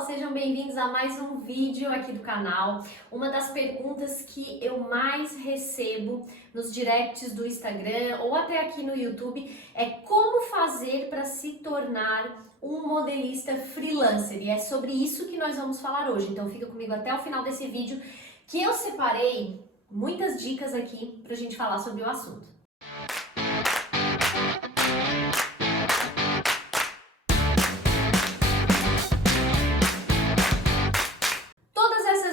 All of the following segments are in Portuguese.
pessoal, sejam bem-vindos a mais um vídeo aqui do canal. Uma das perguntas que eu mais recebo nos directs do Instagram ou até aqui no YouTube é como fazer para se tornar um modelista freelancer, e é sobre isso que nós vamos falar hoje. Então fica comigo até o final desse vídeo que eu separei muitas dicas aqui pra gente falar sobre o assunto.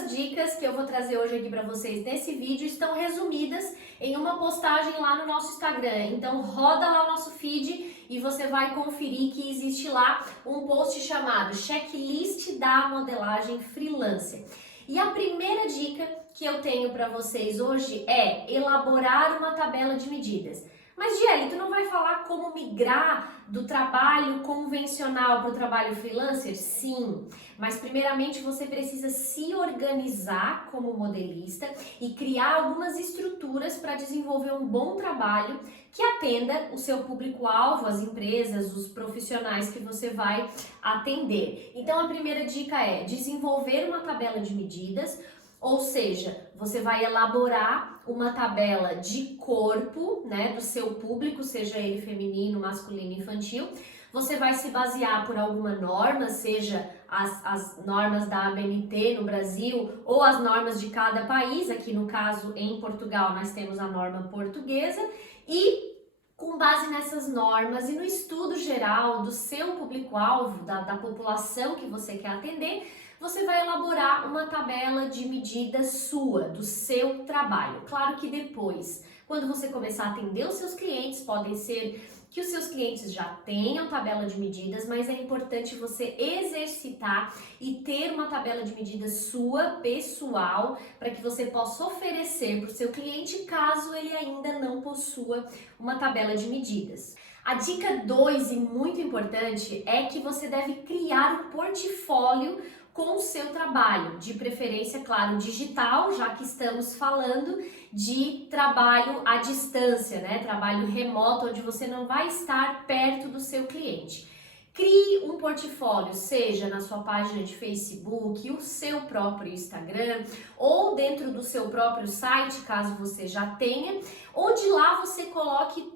Dicas que eu vou trazer hoje aqui para vocês nesse vídeo estão resumidas em uma postagem lá no nosso Instagram. Então roda lá o nosso feed e você vai conferir que existe lá um post chamado Checklist da Modelagem Freelancer. E a primeira dica que eu tenho para vocês hoje é elaborar uma tabela de medidas. Mas, Diele, tu não vai falar como migrar do trabalho convencional para o trabalho freelancer? Sim, mas primeiramente você precisa se organizar como modelista e criar algumas estruturas para desenvolver um bom trabalho que atenda o seu público-alvo, as empresas, os profissionais que você vai atender. Então, a primeira dica é desenvolver uma tabela de medidas. Ou seja, você vai elaborar uma tabela de corpo, né, do seu público, seja ele feminino, masculino, infantil. Você vai se basear por alguma norma, seja as normas da ABNT no Brasil ou as normas de cada país. Aqui no caso, em Portugal, nós temos a norma portuguesa e com base nessas normas e no estudo geral do seu público-alvo, da população que você quer atender, você vai elaborar uma tabela de medidas sua, do seu trabalho. Claro que depois, quando você começar a atender os seus clientes, podem ser que os seus clientes já tenham tabela de medidas, mas é importante você exercitar e ter uma tabela de medidas sua, pessoal, para que você possa oferecer para o seu cliente caso ele ainda não possua uma tabela de medidas. A dica 2 e muito importante é que você deve criar um portfólio com o seu trabalho, de preferência, claro, digital, já que estamos falando de trabalho à distância, né? Trabalho remoto, onde você não vai estar perto do seu cliente. Crie um portfólio, seja na sua página de Facebook, o seu próprio Instagram ou dentro do seu próprio site, caso você já tenha, onde lá você coloque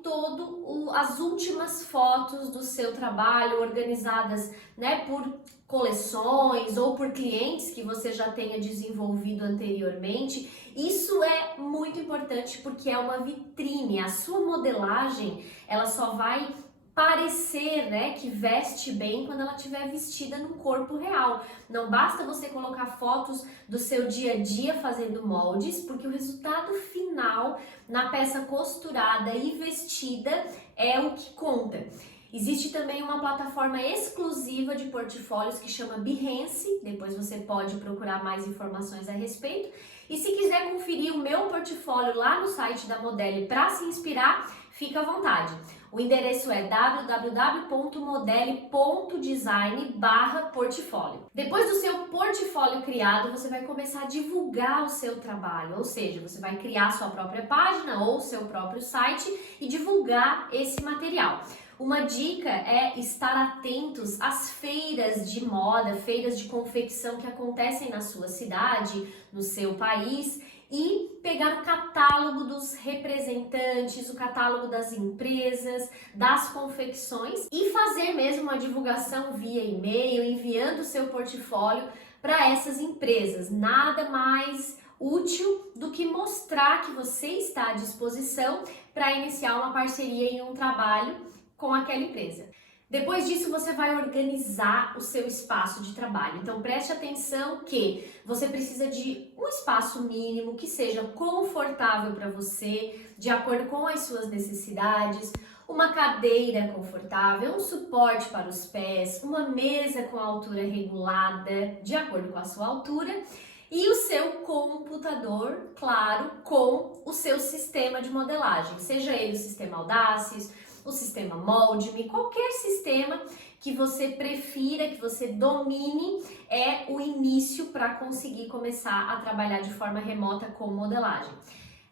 as últimas fotos do seu trabalho organizadas, né, por coleções ou por clientes que você já tenha desenvolvido anteriormente. Isso é muito importante porque é uma vitrine. A sua modelagem, ela só vai parecer, né, que veste bem quando ela estiver vestida no corpo real. Não basta você colocar fotos do seu dia a dia fazendo moldes, porque o resultado final na peça costurada e vestida é o que conta. Existe também uma plataforma exclusiva de portfólios que chama Behance, depois você pode procurar mais informações a respeito. E se quiser conferir o meu portfólio lá no site da Modele para se inspirar, fica à vontade. O endereço é www.modele.design/portfólio. Depois do seu portfólio criado, você vai começar a divulgar o seu trabalho, ou seja, você vai criar sua própria página ou seu próprio site e divulgar esse material. Uma dica é estar atentos às feiras de moda, feiras de confecção que acontecem na sua cidade, no seu país, e pegar o catálogo dos representantes, o catálogo das empresas, das confecções e fazer mesmo uma divulgação via e-mail, enviando o seu portfólio para essas empresas. Nada mais útil do que mostrar que você está à disposição para iniciar uma parceria em um trabalho com aquela empresa. Depois disso, você vai organizar o seu espaço de trabalho. Então, preste atenção que você precisa de um espaço mínimo que seja confortável para você, de acordo com as suas necessidades, uma cadeira confortável, um suporte para os pés, uma mesa com altura regulada, de acordo com a sua altura, e o seu computador, claro, com o seu sistema de modelagem, seja ele o sistema Audacious, o sistema Mold-Me, qualquer sistema que você prefira, que você domine, é o início para conseguir começar a trabalhar de forma remota com modelagem.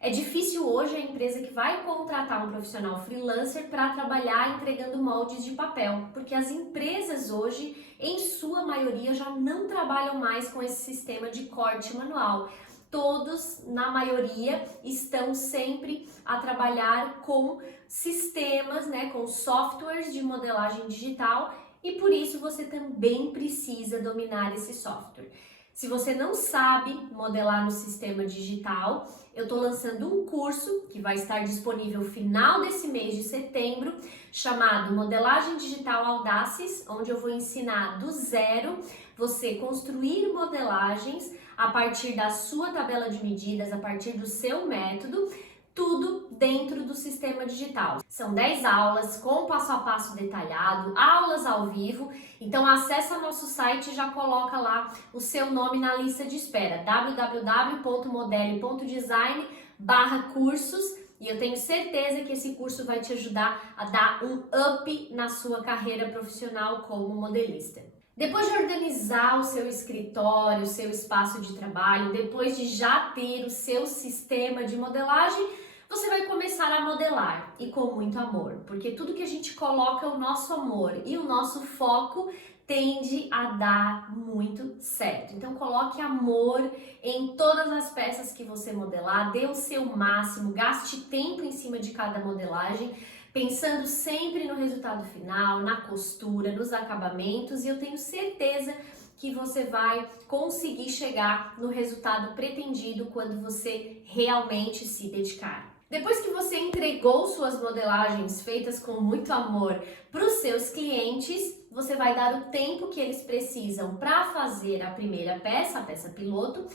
É difícil hoje a empresa que vai contratar um profissional freelancer para trabalhar entregando moldes de papel, porque as empresas hoje, em sua maioria, já não trabalham mais com esse sistema de corte manual. Todos, na maioria, estão sempre a trabalhar com sistemas, né, com softwares de modelagem digital, e por isso você também precisa dominar esse software. Se você não sabe modelar no sistema digital, eu estou lançando um curso que vai estar disponível no final desse mês de setembro, chamado Modelagem Digital Audaces, onde eu vou ensinar do zero você construir modelagens a partir da sua tabela de medidas, a partir do seu método, tudo dentro do sistema digital. São 10 aulas com passo a passo detalhado, aulas ao vivo, então acessa nosso site e já coloca lá o seu nome na lista de espera, www.modele.design/cursos, e eu tenho certeza que esse curso vai te ajudar a dar um up na sua carreira profissional como modelista. Depois de organizar o seu escritório, o seu espaço de trabalho, depois de já ter o seu sistema de modelagem, você vai começar a modelar, e com muito amor, porque tudo que a gente coloca o nosso amor e o nosso foco tende a dar muito certo. Então coloque amor em todas as peças que você modelar, dê o seu máximo, gaste tempo em cima de cada modelagem, pensando sempre no resultado final, na costura, nos acabamentos, e eu tenho certeza que você vai conseguir chegar no resultado pretendido quando você realmente se dedicar. Depois que você entregou suas modelagens feitas com muito amor para os seus clientes, você vai dar o tempo que eles precisam para fazer a primeira peça, a peça piloto,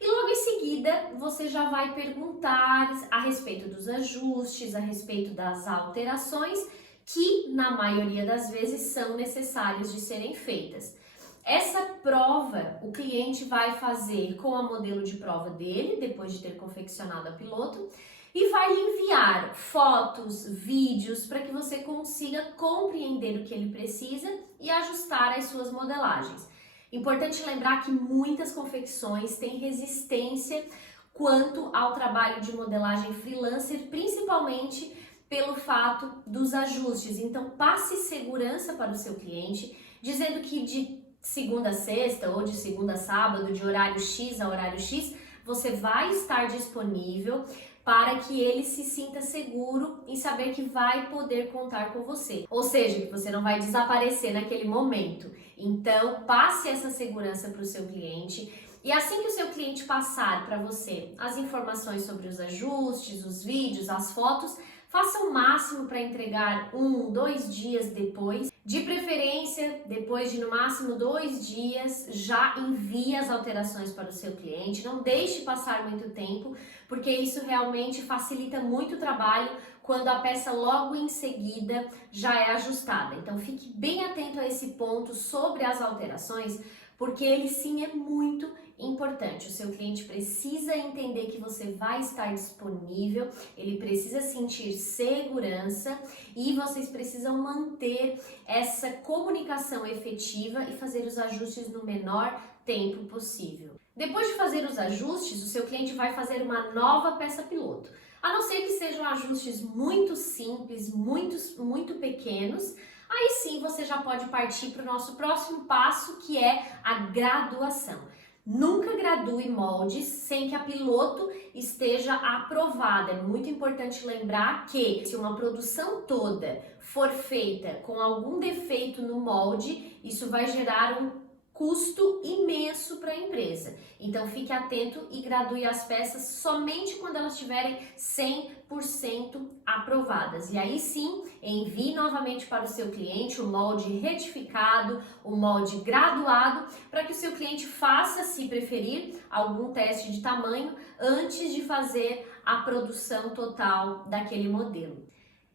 e logo em seguida você já vai perguntar a respeito dos ajustes, a respeito das alterações que na maioria das vezes são necessárias de serem feitas. Essa prova o cliente vai fazer com a modelo de prova dele, depois de ter confeccionado a piloto, e vai lhe enviar fotos, vídeos, para que você consiga compreender o que ele precisa e ajustar as suas modelagens. Importante lembrar que muitas confecções têm resistência quanto ao trabalho de modelagem freelancer, principalmente pelo fato dos ajustes. Então, passe segurança para o seu cliente, dizendo que de segunda a sexta ou de segunda a sábado, de horário X a horário X, você vai estar disponível para que ele se sinta seguro em saber que vai poder contar com você. Ou seja, que você não vai desaparecer naquele momento. Então, passe essa segurança para o seu cliente. E assim que o seu cliente passar para você as informações sobre os ajustes, os vídeos, as fotos, faça o máximo para entregar 1, 2 dias depois. De preferência, depois de no máximo 2 dias, já envie as alterações para o seu cliente. Não deixe passar muito tempo, porque isso realmente facilita muito o trabalho quando a peça logo em seguida já é ajustada. Então fique bem atento a esse ponto sobre as alterações, porque ele sim é muito importante. O seu cliente precisa entender que você vai estar disponível, ele precisa sentir segurança e vocês precisam manter essa comunicação efetiva e fazer os ajustes no menor tempo possível. Depois de fazer os ajustes, o seu cliente vai fazer uma nova peça piloto. A não ser que sejam ajustes muito simples, muito pequenos, aí sim você já pode partir para o nosso próximo passo, que é a graduação. Nunca gradue moldes sem que a piloto esteja aprovada. É muito importante lembrar que se uma produção toda for feita com algum defeito no molde, isso vai gerar um custo imenso para a empresa. Então fique atento e gradue as peças somente quando elas estiverem 100% aprovadas. E aí sim, envie novamente para o seu cliente o molde retificado, o molde graduado, para que o seu cliente faça, se preferir, algum teste de tamanho antes de fazer a produção total daquele modelo.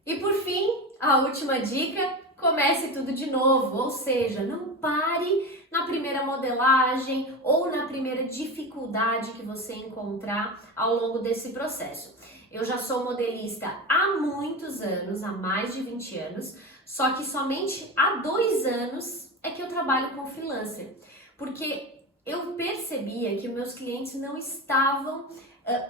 E por fim, a última dica: comece tudo de novo, ou seja, não pare na primeira modelagem ou na primeira dificuldade que você encontrar ao longo desse processo. Eu já sou modelista há muitos anos, há mais de 20 anos, só que somente há 2 anos é que eu trabalho com freelancer, porque eu percebia que meus clientes não estavam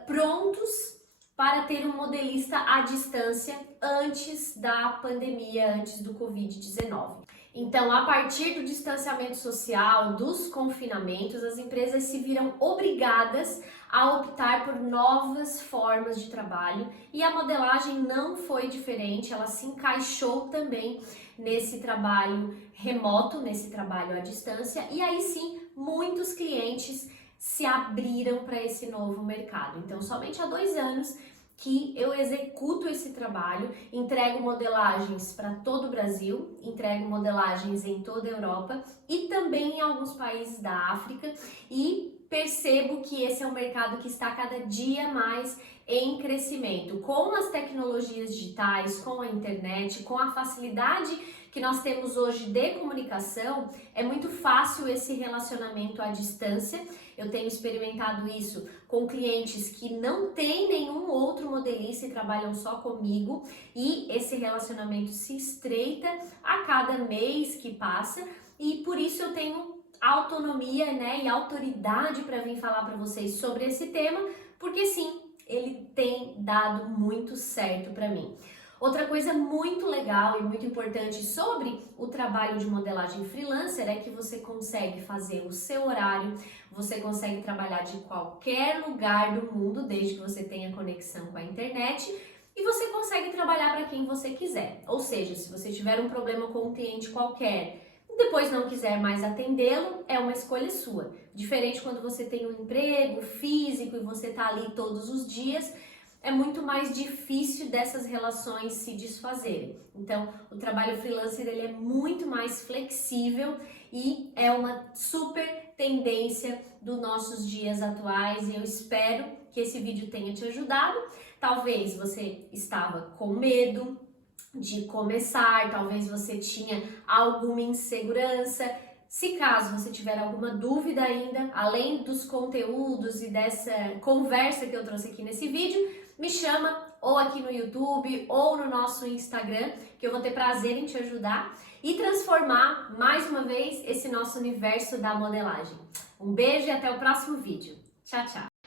prontos para ter um modelista à distância antes da pandemia, antes do Covid-19. Então, a partir do distanciamento social, dos confinamentos, as empresas se viram obrigadas a optar por novas formas de trabalho e a modelagem não foi diferente, ela se encaixou também nesse trabalho remoto, nesse trabalho à distância, e aí sim, muitos clientes se abriram para esse novo mercado. Então, somente há 2 anos que eu executo esse trabalho, entrego modelagens para todo o Brasil, entrego modelagens em toda a Europa e também em alguns países da África, e percebo que esse é um mercado que está cada dia mais em crescimento. Com as tecnologias digitais, com a internet, com a facilidade que nós temos hoje de comunicação, é muito fácil esse relacionamento à distância. Eu tenho experimentado isso com clientes que não têm nenhum outro modelista e trabalham só comigo, e esse relacionamento se estreita a cada mês que passa, e por isso eu tenho autonomia, né, e autoridade para vir falar para vocês sobre esse tema, porque sim, ele tem dado muito certo para mim. Outra coisa muito legal e muito importante sobre o trabalho de modelagem freelancer é que você consegue fazer o seu horário, você consegue trabalhar de qualquer lugar do mundo, desde que você tenha conexão com a internet, e você consegue trabalhar para quem você quiser. Ou seja, se você tiver um problema com um cliente qualquer e depois não quiser mais atendê-lo, é uma escolha sua. Diferente quando você tem um emprego físico e você está ali todos os dias, é muito mais difícil dessas relações se desfazerem. Então, o trabalho freelancer ele é muito mais flexível e é uma super tendência dos nossos dias atuais, e eu espero que esse vídeo tenha te ajudado. Talvez você estava com medo de começar, talvez você tinha alguma insegurança. Se caso você tiver alguma dúvida ainda, além dos conteúdos e dessa conversa que eu trouxe aqui nesse vídeo, me chama ou aqui no YouTube ou no nosso Instagram, que eu vou ter prazer em te ajudar e transformar mais uma vez esse nosso universo da modelagem. Um beijo e até o próximo vídeo. Tchau, tchau!